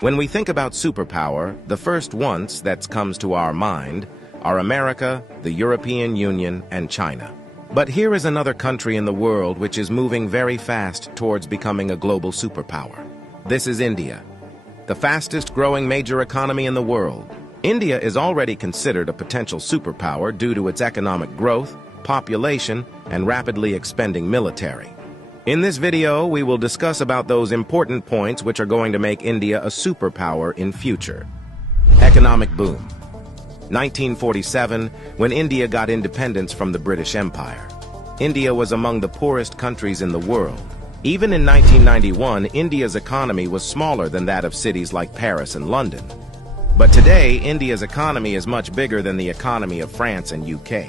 When we think about superpower, the first ones that comes to our mind are America, the European Union, and China. But here is another country in the world which is moving very fast towards becoming a global superpower. This is India, the fastest growing major economy in the world. India is already considered a potential superpower due to its economic growth, population, and rapidly expanding military. In this video, we will discuss about those important points which are going to make India a superpower in future. Economic boom. 1947, when India got independence from the British Empire. India was among the poorest countries in the world. Even in 1991, India's economy was smaller than that of cities like Paris and London. But today, India's economy is much bigger than the economy of France and UK.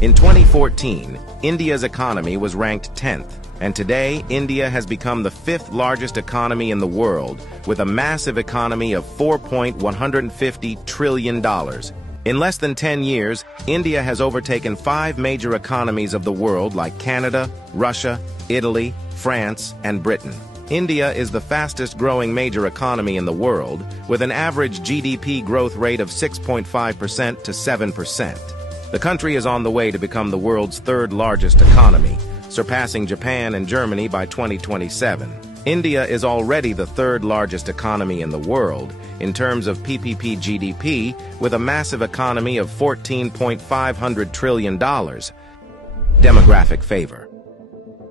In 2014, India's economy was ranked 10th. And today, India has become the 5th largest economy in the world, with a massive economy of $4.150 trillion. In less than 10 years, India has overtaken 5 major economies of the world like Canada, Russia, Italy, France, and Britain. India is the fastest growing major economy in the world, with an average GDP growth rate of 6.5% to 7%. The country is on the way to become the world's 3rd largest economy, surpassing Japan and Germany by 2027. India is already the 3rd largest economy in the world in terms of PPP GDP, with a massive economy of $14.5 trillion. Demographic favor.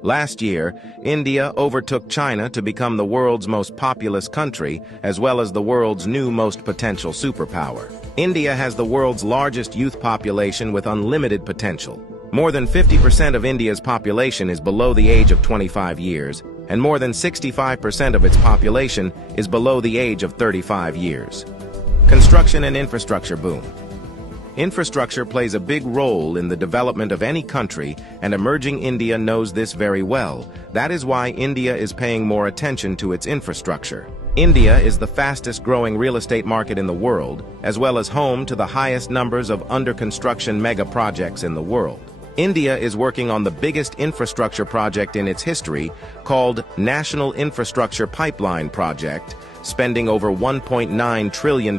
Last year, India overtook China to become the world's most populous country, as well as the world's new most potential superpower. India has the world's largest youth population with unlimited potential. More than 50% of India's population is below the age of 25 years, and more than 65% of its population is below the age of 35 years. Construction and infrastructure boom. Infrastructure plays a big role in the development of any country, and emerging India knows this very well. That is why India is paying more attention to its infrastructure. India is the fastest growing real estate market in the world, as well as home to the highest numbers of under-construction mega projects in the world. India is working on the biggest infrastructure project in its history, called National Infrastructure Pipeline Project, spending over $1.9 trillion,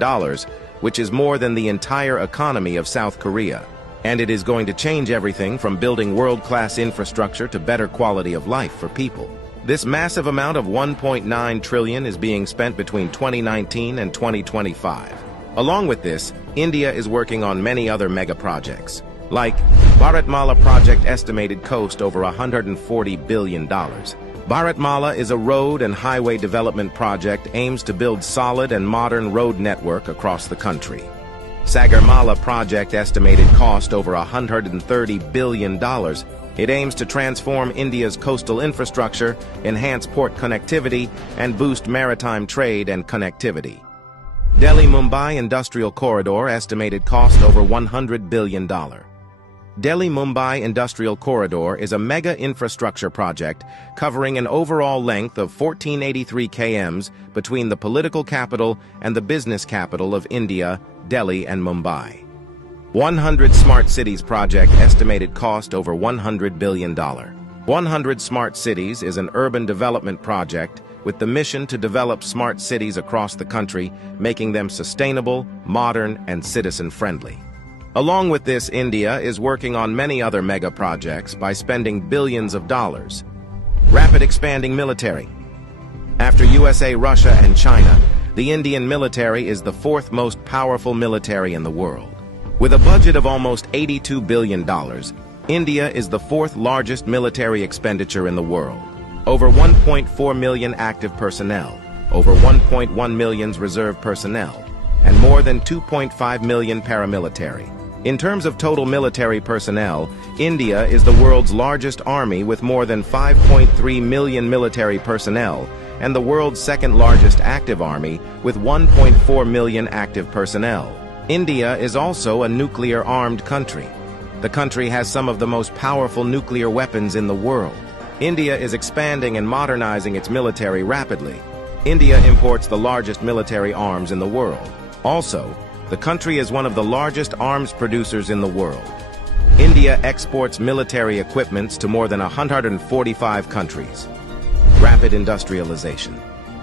which is more than the entire economy of South Korea. And it is going to change everything from building world-class infrastructure to better quality of life for people. This massive amount of $1.9 trillion is being spent between 2019 and 2025. Along with this, India is working on many other mega projects, like Bharatmala project estimated cost over $140 billion. Bharatmala is a road and highway development project aims to build solid and modern road network across the country. Sagarmala project estimated cost over $130 billion. It aims to transform India's coastal infrastructure, enhance port connectivity, and boost maritime trade and connectivity. Delhi-Mumbai Industrial Corridor estimated cost over $100 billion. Delhi-Mumbai Industrial Corridor is a mega infrastructure project covering an overall length of 1483 km between the political capital and the business capital of India, Delhi and Mumbai. 100 Smart Cities project estimated cost over $100 billion. 100 Smart Cities is an urban development project with the mission to develop smart cities across the country, making them sustainable, modern, and citizen-friendly. Along with this, India is working on many other mega projects by spending billions of dollars. Rapid expanding military. After USA, Russia, and China, the Indian military is the 4th most powerful military in the world. With a budget of almost $82 billion, India is the 4th largest military expenditure in the world. Over 1.4 million active personnel, over 1.1 million reserve personnel, and more than 2.5 million paramilitary. In terms of total military personnel, India is the world's largest army with more than 5.3 million military personnel, and the world's 2nd largest active army with 1.4 million active personnel. India is also a nuclear-armed country. The country has some of the most powerful nuclear weapons in the world. India is expanding and modernizing its military rapidly. India imports the largest military arms in the world. Also, the country is one of the largest arms producers in the world. India exports military equipments to more than 145 countries. Rapid industrialization.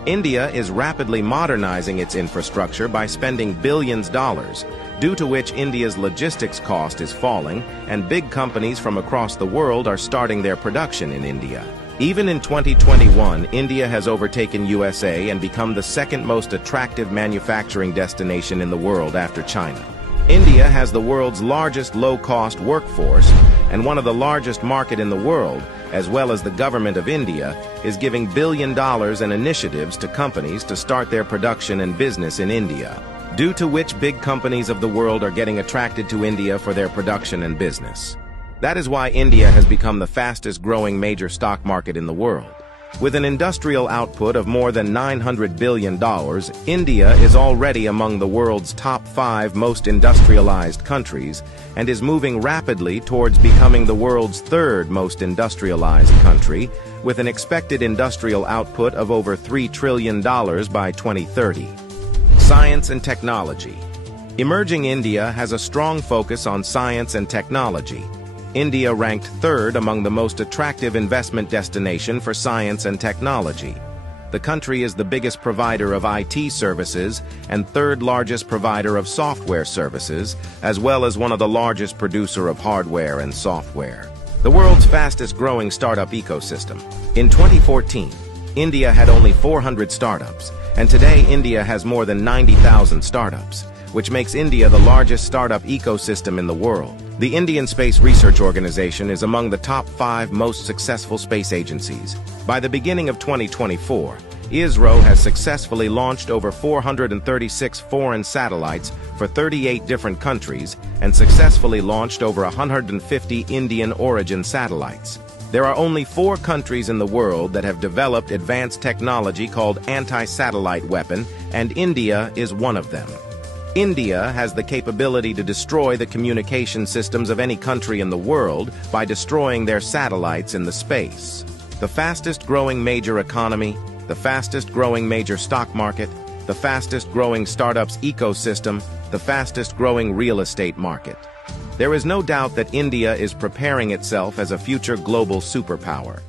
India is rapidly modernizing its infrastructure by spending billions of dollars, due to which India's logistics cost is falling and big companies from across the world are starting their production in India. Even in 2021, India has overtaken USA and become the second most attractive manufacturing destination in the world after China. India has the world's largest low-cost workforce, and one of the largest market in the world, as well as the government of India, is giving billions of dollars in initiatives to companies to start their production and business in India, due to which big companies of the world are getting attracted to India for their production and business. That is why India has become the fastest-growing major stock market in the world. With an industrial output of more than $900 billion, India is already among the world's top 5 most industrialized countries and is moving rapidly towards becoming the world's 3rd most industrialized country, with an expected industrial output of over $3 trillion by 2030. Science and technology. Emerging India has a strong focus on science and technology. India ranked 3rd among the most attractive investment destination for science and technology. The country is the biggest provider of IT services and 3rd largest provider of software services, as well as one of the largest producer of hardware and software. The world's fastest-growing startup ecosystem. In 2014, India had only 400 startups, and today India has more than 90,000 startups, which makes India the largest startup ecosystem in the world. The Indian Space Research Organization is among the top 5 most successful space agencies. By the beginning of 2024, ISRO has successfully launched over 436 foreign satellites for 38 different countries and successfully launched over 150 Indian origin satellites. There are only 4 countries in the world that have developed advanced technology called anti-satellite weapon, and India is one of them. India has the capability to destroy the communication systems of any country in the world by destroying their satellites in the space. The fastest-growing major economy, the fastest-growing major stock market, the fastest-growing startups ecosystem, the fastest-growing real estate market. There is no doubt that India is preparing itself as a future global superpower.